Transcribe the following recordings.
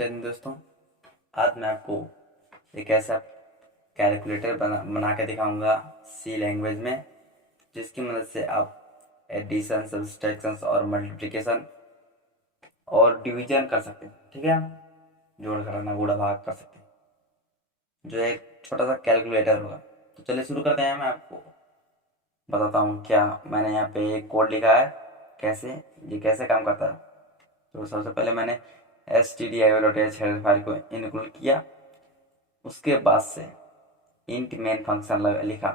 जय हिंद दोस्तों। आज मैं आपको एक ऐसा कैलकुलेटर बना के दिखाऊंगा सी लैंग्वेज में, जिसकी मदद से आप एडिशन, सब्सट्रैक्शन और मल्टीप्लिकेशन और डिवीजन कर सकते हैं। ठीक है, जोड़ घटाना, गुणा भाग कर सकते हैं, जो एक छोटा सा कैलकुलेटर होगा। तो चलिए शुरू करते हैं। मैं आपको बताता हूँ क्या मैंने यहाँ पे एक कोड लिखा है, कैसे काम करता है। तो सबसे पहले मैंने stdio.h फाइल को इंक्लूड किया। उसके बाद से इंट मेन फंक्शन लिखा,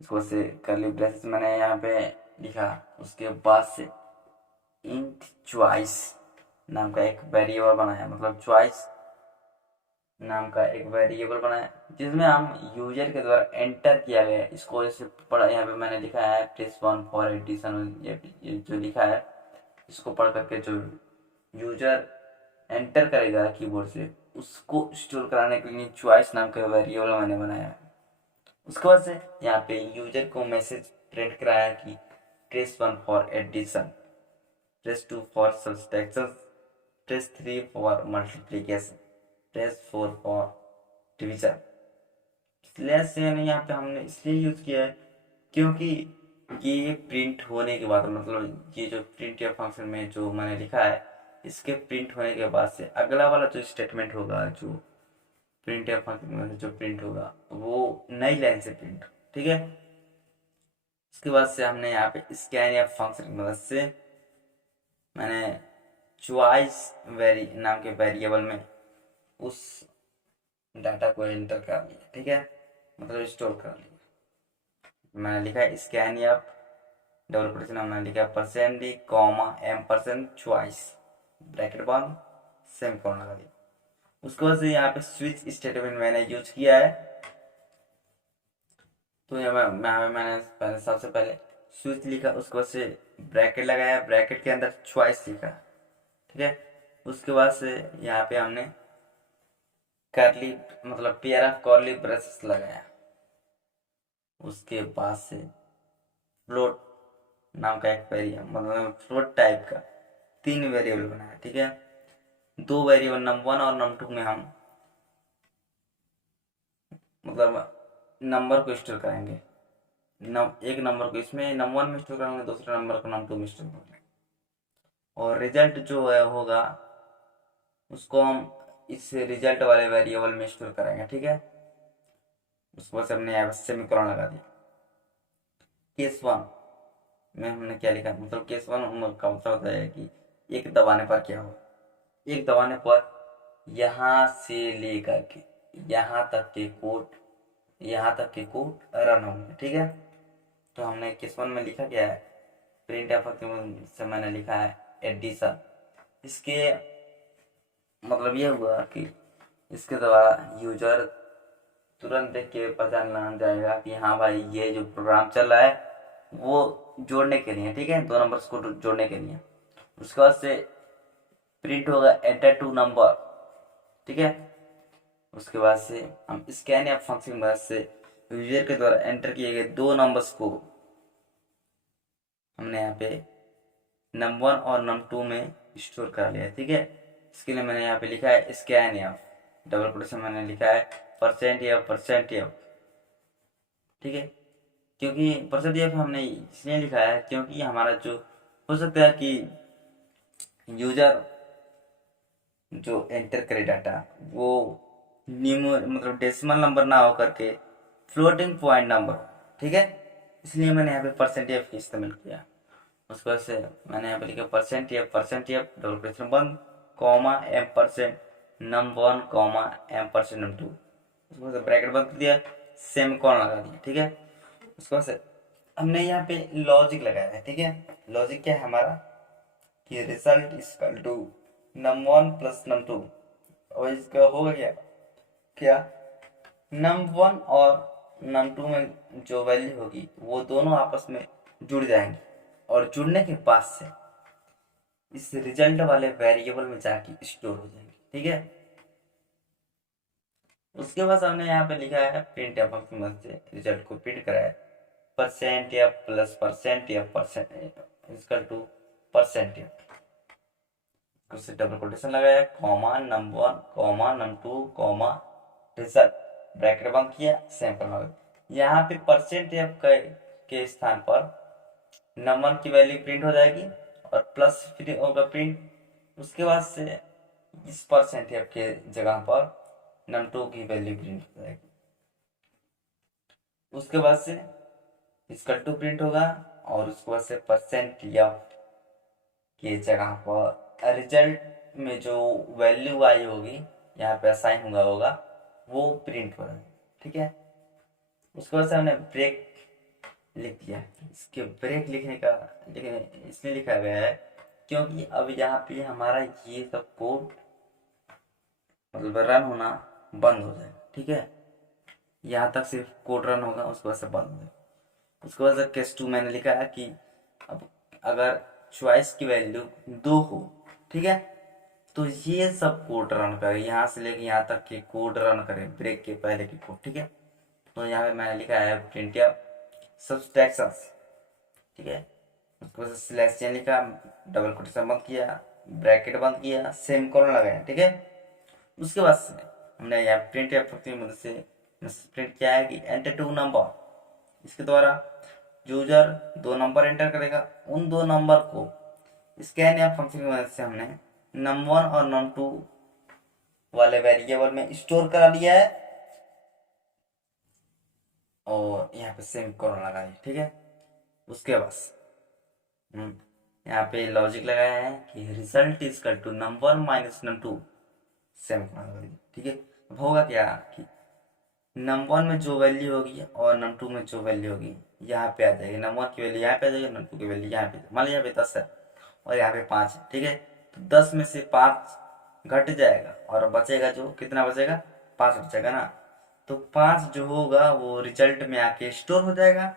इसको से करली ब्रेसेस मैंने यहाँ पे लिखा। उसके बाद से इंट चॉइस नाम का एक वेरिएबल बनाया, मतलब चॉइस नाम का एक वेरिएबल बनाया, जिसमें हम यूजर के द्वारा एंटर किया गया। इसको जैसे पढ़ा, यहाँ पे मैंने लिखा है प्रेस 1 फॉर एडिशन। ये जो लिखा है, इसको पढ़ करके जो यूजर एंटर करेगा कीबोर्ड से, उसको स्टोर कराने के लिए चॉइस नाम का वेरिएबल मैंने बनाया है। उसके बाद से यहाँ पे यूजर को मैसेज प्रिंट कराया कि press 1 for addition, press 2 for subtraction, press 3 for multiplication, press 4 for division. Slash से यहाँ पे हमने इसलिए यूज किया है क्योंकि ये प्रिंट होने के बाद, मतलब ये जो प्रिंट या फंक्शन में जो मैंने लिखा है, इसके प्रिंट होने के बाद से अगला वाला जो स्टेटमेंट होगा, जो प्रिंट या फंक्शन में जो प्रिंट होगा, वो नई लाइन से प्रिंट। ठीक है, उसके बाद से हमने यहाँ पे स्कैन या फंक्शन की मदद से मैंने चॉइस नाम के वेरिएबल में उस डाटा को एंटर कर लिया। ठीक है, मतलब स्टोर कर लिया। मैंने लिखा है स्कैन या डबल कोटेशन हमने लिखा %d, एम्परसेंड चॉइस, ब्रैकेट बंद, सेमीकोलन लगा दिया। उसके बाद से यहाँ पे स्विच स्टेटमेंट मैंने यूज किया है। तो मैंने सबसे पहले स्विच लिखा, उसके बाद से ब्रैकेट लगाया, ब्रैकेट के अंदर चॉइस लिखा। ठीक है, उसके बाद से यहाँ पे हमने करली, मतलब पेयर ऑफ कर्ली ब्रेसेस लगाया। उसके बाद से फ्लोट नाम का एक वेरिएबल, मतलब फ्लोट टाइप का 3 वेरिएबल बनाया। ठीक है, 2 वेरिएबल num1 और num2 में हम मतलब नंबर को स्टोर करेंगे। एक नंबर को इसमें num1 में स्टोर करेंगे, दूसरे नंबर को num2 में स्टोर करेंगे, और रिजल्ट जो है होगा उसको हम इस रिजल्ट वाले वेरिएबल में स्टोर करेंगे। ठीक है, उसके बाद हमने यहाँ सेमीकोलन लगा दिया। केस 1 में हमने क्या लिखा, मतलब केस 1 का मतलब होता है कि एक दबाने पर क्या हो। एक दबाने पर यहाँ से लेकर के यहाँ तक के कोड रन होंगे। ठीक है, तो हमने केस 1 में लिखा क्या है, प्रिंट से मैंने लिखा है एडिशन। इसके मतलब ये हुआ कि इसके द्वारा यूजर तुरंत देख के पहचान लग जाएगा कि हाँ भाई, ये जो प्रोग्राम चल रहा है वो जोड़ने के लिए। ठीक है, 2 नंबर्स को जोड़ने के लिए। उसके बाद से प्रिंट होगा एंटर 2 नंबर। ठीक है, उसके बाद से हम स्कैन या फंक्शन की मदद से यूजर के द्वारा एंटर किए गए 2 नंबर्स को हमने यहाँ पे num1 और num2 में स्टोर कर लिया। ठीक है, इसके लिए मैंने यहाँ पे लिखा है स्कैन या डबल कोटेशन मैंने लिखा है %f। ठीक है, क्योंकि %f हमने इसलिए लिखा है क्योंकि हमारा जो हो सकता है कि यूजर जो एंटर करे डाटा वो मतलब डेसिमल नंबर ना हो करके फ्लोटिंग पॉइंट नंबर। ठीक है, इसलिए मैंने यहाँ पे %f का इस्तेमाल किया। उसके बाद से मैंने यहाँ पे लिखा %f डबल कोटेशन बंद, एम्परसेंड num1, एम्परसेंड num2। उसके बाद से ब्रैकेट बंद कर दिया, सेमीकोलन लगा दिया। ठीक है, उसके बाद से हमने यहाँ पे लॉजिक लगाया है। ठीक है, लॉजिक क्या है हमारा कि result equal to num1 plus num2, और इसका होगा क्या num1 और num2 में जो वैल्यू होगी वो दोनों आपस में जुड़ जाएंगे, और जुड़ने के बाद से इस रिजल्ट वाले वेरिएबल में जाके स्टोर हो जाएंगे। ठीक है, उसके बाद हमने यहाँ पे लिखा है प्रिंट एफ की मदद से रिजल्ट को प्रिंट कराया, %f plus %f equal to %f। उससे डबल कोटेशन लगाया, कॉमा नम1 comma num2 comma result, bracket बंद किया, सेमीकोलन। यहाँ पे परसेंट एफ के स्थान पर num1 की वैल्यू प्रिंट हो जाएगी और प्लस फिर होगा प्रिंट। उसके बाद से इस परसेंट एफ के जगह पर num2 की वैल्यू प्रिंट हो जाएगी। उसके बाद से इसका 2 प्रिंट होगा और उसके बाद से परसेंट एफ के जगह पर रिजल्ट में जो वैल्यू आई होगी, यहाँ पे असाइन हुआ होगा, वो प्रिंट हो जाएगा। ठीक है, उसके बाद से हमने ब्रेक लिख दिया। इसके ब्रेक लिखने का इसलिए लिखा गया है क्योंकि अब यहाँ पे हमारा ये सब कोड मतलब रन होना बंद हो जाएगा। ठीक है, यहाँ तक सिर्फ कोड रन होगा, उसके बाद से बंद हो जाएगा। उसके बाद से केस 2 मैंने लिखा है कि अब अगर चॉइस की वैल्यू 2 हो, ठीक है, तो ये सब कोड रन करे, यहाँ से लेके यहाँ तक के कोड रन करे, ब्रेक के पहले की कोड। ठीक है, तो यहाँ पे मैंने लिखा है प्रिंट सब्सट्रैक्शंस। ठीक है, उसके बाद स्लैश चेन लिखा, डबल कोटेशन बंद किया, ब्रैकेट बंद किया, सेमीकोलन लगाया। ठीक है, उसके बाद से हमने यहाँ प्रिंट की मदद से प्रिंट किया है कि एंटर 2 नंबर। इसके द्वारा यूजर 2 नंबर एंटर करेगा, उन 2 नंबर को स्कैन या फंक्शन की मदद से हमने num1 और num2 वाले वेरिएबल में स्टोर करा लिया है और यहाँ पे सेमीकोलन लगाया। ठीक है, उसके बाद यहाँ पे लॉजिक लगाया है कि result is equal to num1 minus num2 semicolon लगा दिया। ठीक है, अब होगा क्या कि num1 में जो वैल्यू होगी और num2 में जो वैल्यू होगी यहाँ पे आ जाएगी। num1 की वैल्यू यहाँ पे आ जाएगी, num2 की वैल्यू यहाँ पे, मान लीजिए यहाँ पे 10 है और यहाँ पे 5 है। ठीक है, तो 10 में से 5 घट जाएगा और बचेगा जो, कितना बचेगा, 5 बचेगा ना। तो 5 जो होगा वो रिजल्ट में आके स्टोर हो जाएगा।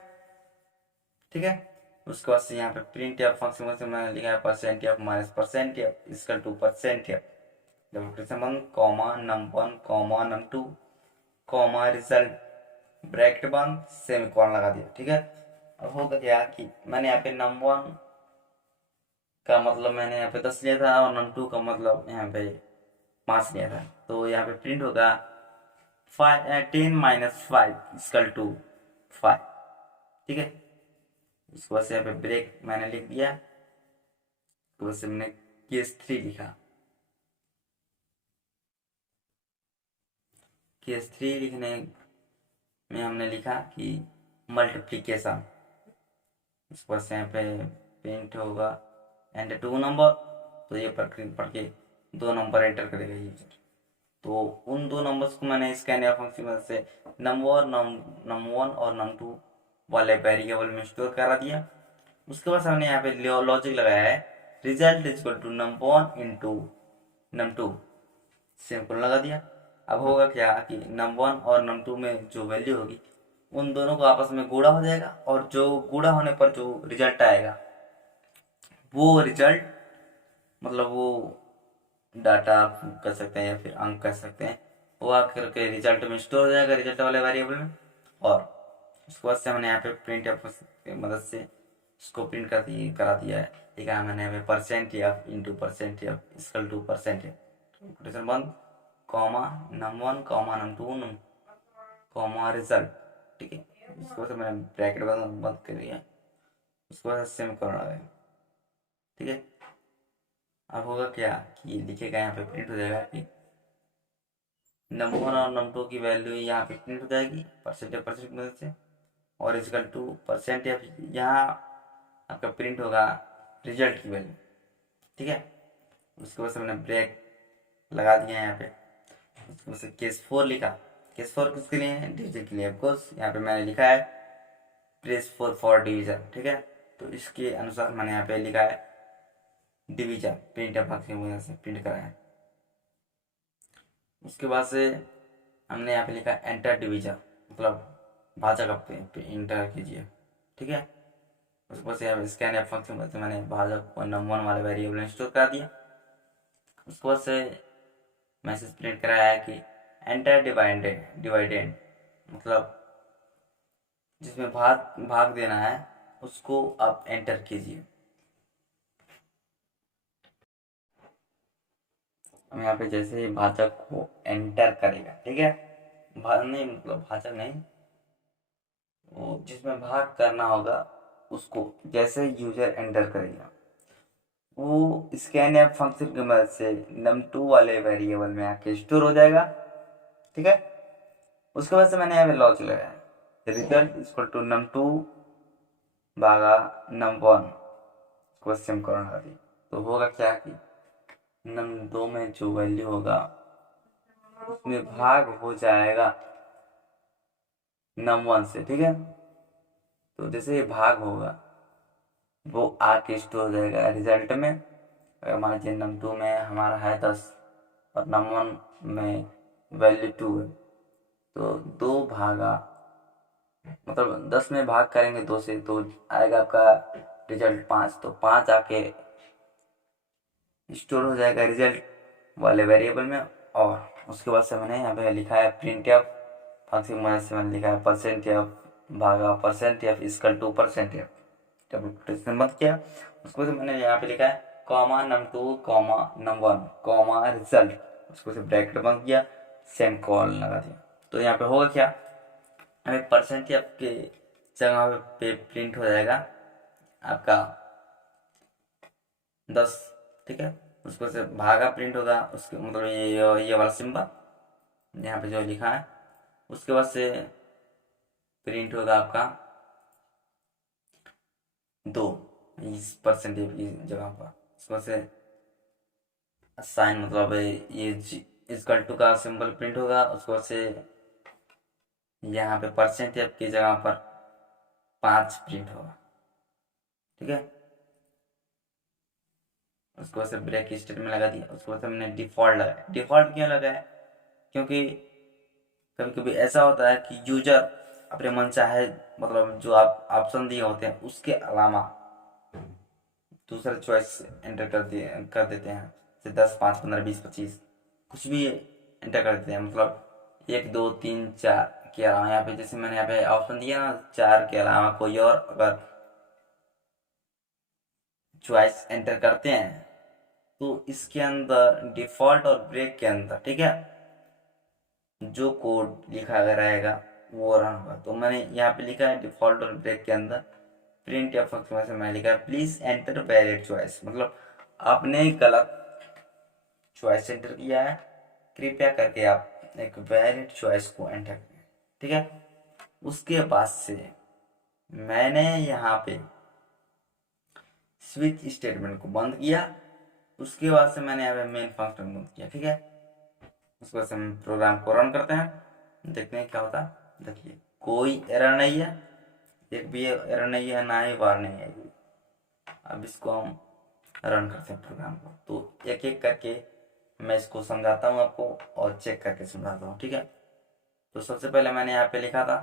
ठीक है, उसके बाद से यहाँ पे प्रिंट एफ फंक्शन में मैंने लिखा है percent F minus percent F equal to percent F, double quotation बंद, comma num1 comma num2 comma result, bracket बंद, सेमीकोलन लगा दिया। ठीक है, अब होगा क्या कि मैंने यहाँ पे num1 का मतलब मैंने यहाँ पे 10 लिया था और num2 का मतलब यहाँ पे 5 लिया था, तो यहाँ पे प्रिंट होगा 10 माइनस 5 इक्वल टू 5। ठीक है, उसके बाद से यहाँ पे ब्रेक मैंने लिख दिया, उसके बाद से मैंने केस 3 लिखा। केस 3 लिखने में हमने लिखा कि मल्टीप्लीकेशन। उसके बाद से यहाँ पे प्रिंट होगा एंड 2 नंबर, तो ये पढ़ के 2 नंबर एंटर करेगा यूजर। तो उन 2 नंबर्स को मैंने स्कैन या फंक्शन की मदद से num1 और num2 वाले वेरिएबल में स्टोर करा दिया। उसके बाद हमने यहाँ पे लॉजिक लगाया है result is equal to num1 into num2, semicolon लगा दिया। अब होगा क्या कि num1 और num2 में जो वैल्यू होगी उन दोनों को आपस में गुणा हो जाएगा और जो गुणा होने पर जो रिजल्ट आएगा वो रिजल्ट मतलब वो डाटा कह सकते हैं या फिर अंक कह सकते हैं, वो आकर के रिजल्ट में स्टोर हो जाएगा, रिजल्ट वाले वेरिएबल में। और उसके बाद से हमने यहाँ पे प्रिंट की मदद से इसको प्रिंट करा दिया है। ठीक है, मैंने यहाँ पे percent F into percent F equal to percent F, quotation बंद, comma num1 comma num2 comma result. ठीक है, उसके बाद मैंने ब्रैकेट बंद कर दिया, उसके बाद सेमीकोलन लगाया। ठीक है, अब होगा क्या कि लिखेगा यहाँ पे प्रिंट हो जाएगा कि num1 और num2 की वैल्यू यहाँ पे प्रिंट हो जाएगी परसेंट की मदद से और इजकल टू परसेंट यहाँ आपका प्रिंट होगा रिजल्ट की वैल्यू। ठीक है, उसके बाद से मैंने ब्रेक लगा दिया यहाँ पे। उसके बाद से केस 4 लिखा। केस 4 किसके लिए है, डिवीजन के लिए। ऑफकोर्स यहाँ पे मैंने लिखा है प्रेस फॉर डिवीजन। ठीक है, तो इसके अनुसार मैंने यहाँ पे लिखा है डिवीजन, प्रिंट की वजह से प्रिंट करा है। उसके बाद से हमने यहाँ पे लिखा एंटर डिवीजन, मतलब भाजक पे इंटर कीजिए। ठीक है, उसके बाद से यहाँ स्कैन एफ फंक्शन से मैंने भाजक को num1 वाले वेरिएबल में स्टोर करा दिया। उसके बाद से मैसेज प्रिंट कराया है कि एंटर डिवाइडेंड, मतलब जिसमें भाग देना है उसको आप एंटर कीजिए। हम यहाँ पे जैसे ही भाजक को एंटर करेगा, ठीक है, नहीं मतलब भाजक नहीं, वो जिसमें भाग करना होगा उसको जैसे यूजर एंटर करेगा, वो स्कैनएफ फंक्शन की मदद से num2 वाले वेरिएबल में आके स्टोर हो जाएगा, ठीक है। उसके बाद से मैंने यहाँ पे लॉजिक लगाया, रिजल्ट इक्वल टू num2 भागा num1 को सेमीकोलन लगा दी, तो होगा क्या कि num2 में जो वैल्यू होगा उसमें भाग हो जाएगा num1 से, ठीक है। तो जैसे ये भाग होगा वो आके स्टोर हो जाएगा रिजल्ट में। अगर मान लीजिए num2 में हमारा है 10 और num1 में वैल्यू 2 है, तो 2 भागा मतलब 10 में भाग करेंगे 2 से तो आएगा आपका रिजल्ट 5, तो 5 आके स्टोर हो जाएगा रिजल्ट वाले वेरिएबल में। और उसके बाद से मैंने यहाँ पे लिखा है प्रिंट एफ फंक्शन की मदद से मैंने लिखा है परसेंट एफ भागा percent F equal to percent F, जब रोटेशन बंद किया उसको से मैंने यहाँ पे लिखा है comma num2 comma num1 comma result, उसको से ब्रैकेट बंद किया, सेमीकोलन लगा दिया। तो यहाँ पे होगा क्या, हमें परसेंट एफ के जगह पे प्रिंट हो जाएगा आपका 10, ठीक है। उसको से भागा प्रिंट होगा, उसके मतलब ये वाला सिंबल यहाँ पे जो लिखा है, उसके बाद से प्रिंट होगा आपका 2 इस परसेंटेज की जगह पर, उसके बाद से साइन मतलब ये इक्वल टू का सिंबल प्रिंट होगा, उसके बाद से यहाँ पे परसेंटेज की जगह पर 5 प्रिंट होगा, ठीक है। उसको से ब्रेक स्टेटमेंट लगा दिया, उसको से हमने डिफॉल्ट लगाया। डिफॉल्ट क्यों लगाया, क्योंकि कभी कभी ऐसा होता है कि यूजर अपने मन चाहे मतलब जो आप ऑप्शन दिए होते हैं उसके अलावा दूसरा चॉइस एंटर कर देते हैं, जैसे 10 5 15 20 25 कुछ भी एंटर कर देते हैं, मतलब 1 2 3 4 के अलावा। यहाँ पे जैसे मैंने यहाँ पे ऑप्शन दिया ना 4 के अलावा कोई और अगर चॉइस एंटर करते हैं तो इसके अंदर डिफॉल्ट और ब्रेक के अंदर, ठीक है, जो कोड लिखा रहेगा वो रन होगा। तो मैंने यहाँ पे लिखा है डिफॉल्ट और ब्रेक के अंदर प्रिंट या फंक्शन से मैंने लिखा है प्लीज एंटर वैलिड चॉइस, मतलब आपने गलत चॉइस एंटर किया है, कृपया करके आप एक वैलिड चॉइस को एंटर करें, ठीक है। उसके बाद से मैंने यहाँ पे स्विच स्टेटमेंट को बंद किया, उसके बाद से मैंने यहाँ पे मेन फंक्शन बंद किया, ठीक है। उसके बाद से हम प्रोग्राम को रन करते हैं, देखते हैं क्या होता है। देखिए कोई एरर नहीं है, एक भी एरर नहीं है, ना ही वार्निंग है। अब इसको हम रन करते हैं प्रोग्राम को, तो एक एक करके मैं इसको समझाता हूँ आपको और चेक करके समझाता हूँ, ठीक है। तो सबसे पहले मैंने यहाँ पे लिखा था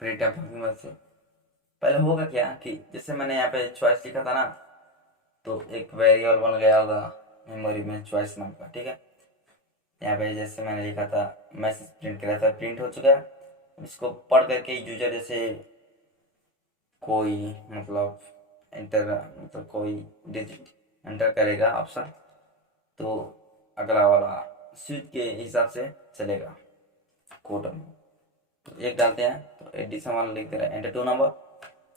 प्रिंट एफ की मदद से। पहले होगा क्या कि जैसे मैंने यहाँ पे चॉइस लिखा था ना, तो एक वेरिएबल बन गया होगा मेमोरी में चॉइस नाम का, ठीक है। यहाँ पे जैसे मैंने लिखा था मैसेज प्रिंट किया था, प्रिंट हो चुका है। इसको पढ़ करके यूजर जैसे कोई मतलब एंटर मतलब कोई डिजिट एंटर करेगा ऑप्शन, तो अगला वाला स्विच के हिसाब से चलेगा कोड में। तो एक डालते हैं तो एडिशन वाला लिख दे रहा है एंटर टू नंबर,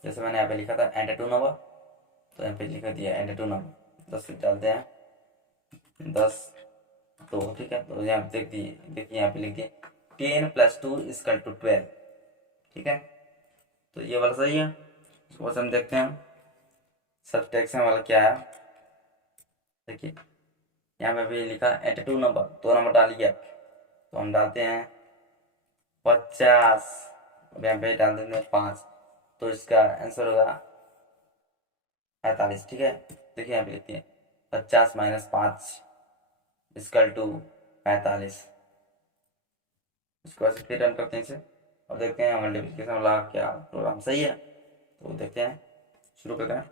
जैसे मैंने यहाँ पे लिखा था एंटर टू नंबर, तो यहाँ पे लिखा दिया एंटर टू नंबर 10 डालते हैं 10 तो, ठीक है। तो यहाँ पे देखिए यहाँ पे लिख दिए 10 + 2 = 12, ठीक है। तो ये वाला सही है। उसको बस हम देखते हैं सब्सट्रैक्शन वाला क्या है। देखिए यहाँ पे भी लिखा एंटर 2 नंबर, 2 नंबर डाल लिया, तो हम डालते हैं 50, यहाँ पे डाल देते हैं 5, तो इसका आंसर होगा 45, ठीक है। देखिए यहाँ पे लिखते हैं 50 - 5 = 45। इसको ऐसे फिर रन करते हैं इसे और देखते हैं मल्टीप्लिकेशन वाला क्या प्रोग्राम सही है। तो देखते हैं, शुरू करते हैं।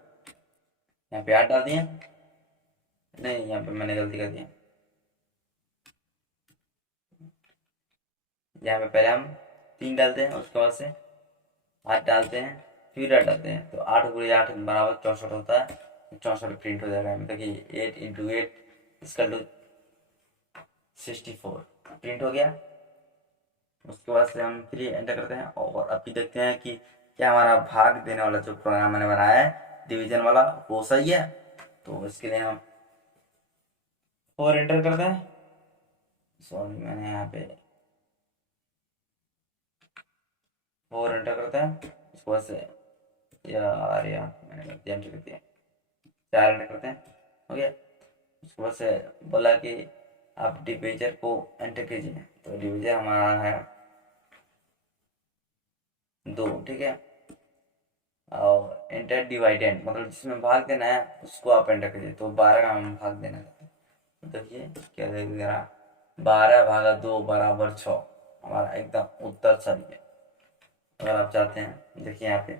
यहाँ पे 8 डाल दिए, नहीं यहाँ पे मैंने गलती कर दी। यहाँ पे पहले हम 3 डालते हैं, उसके बाद से 8 डालते हैं, फिर 8 डालते हैं, तो 8 × 8 = 64 होता है। 64 प्रिंट हो जाएगा। देखिए 8 × 8 = 64 प्रिंट हो गया। उसके बाद से हम 3 एंटर करते हैं और अभी देखते हैं कि क्या हमारा भाग देने वाला जो प्रोग्राम मैंने बनाया है डिवीजन वाला वो सही है। तो इसके लिए हम 4 एंटर करते हैं। सॉरी मैंने यहाँ पे 4 एंटर करते हैं। उसके बाद से यार मैंने गलती एंटर कर दिया। 4 एंटर करते हैं, हो गया। उसके बाद से बोला कि आप डिवीजर को एंटर कीजिए, तो डिवीजर हमारा है 2, ठीक है। और एंटर डिवाइडेंड मतलब जिसमें भाग देना है उसको आप एंटर कीजिए, तो 12 का हम भाग देना है। तो देखिए क्या देगा, 12/2 बराबर 6 हमारा एकदम उत्तर सही है। अगर आप चाहते हैं देखिए यहाँ पे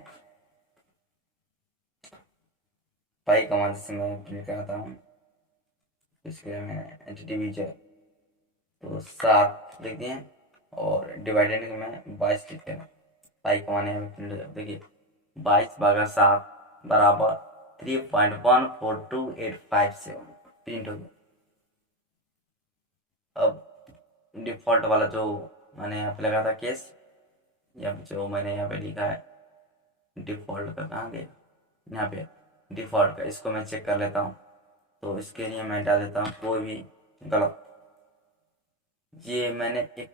पाई कमांड से मैं प्रिंट कराता हूँ। इसके लिए मैं एंटर डिवीजर तो 7 लिख दिए और डिवाइडेंड में 22 लिख देना। पाई कमाने में प्रिंट हो जाए। देखिए 22/7 बराबर 3.142857 प्रिंट हो गया। अब डिफॉल्ट वाला जो मैंने यहाँ पे लगा था केस, या जो मैंने यहाँ पे लिखा है डिफॉल्ट का, कहाँ गया, यहाँ पे डिफॉल्ट का, इसको मैं चेक कर लेता हूँ। तो इसके लिए मैं डाल देता हूँ कोई भी गलत। ये मैंने एक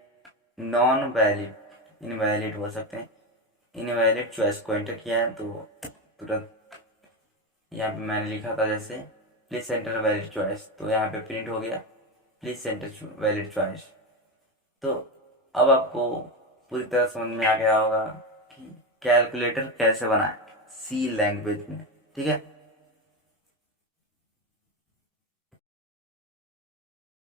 नॉन वैलिड, इनवैलिड बोल सकते हैं, इनवैलिड चॉइस को एंटर किया है। तो तुरंत यहाँ पे मैंने लिखा था जैसे प्लीज एंटर वैलिड चॉइस, तो यहाँ पे प्रिंट हो गया प्लीज एंटर वैलिड चॉइस। तो अब आपको पूरी तरह समझ में आ गया होगा कि कैलकुलेटर कैसे बनाए सी लैंग्वेज में, ठीक है।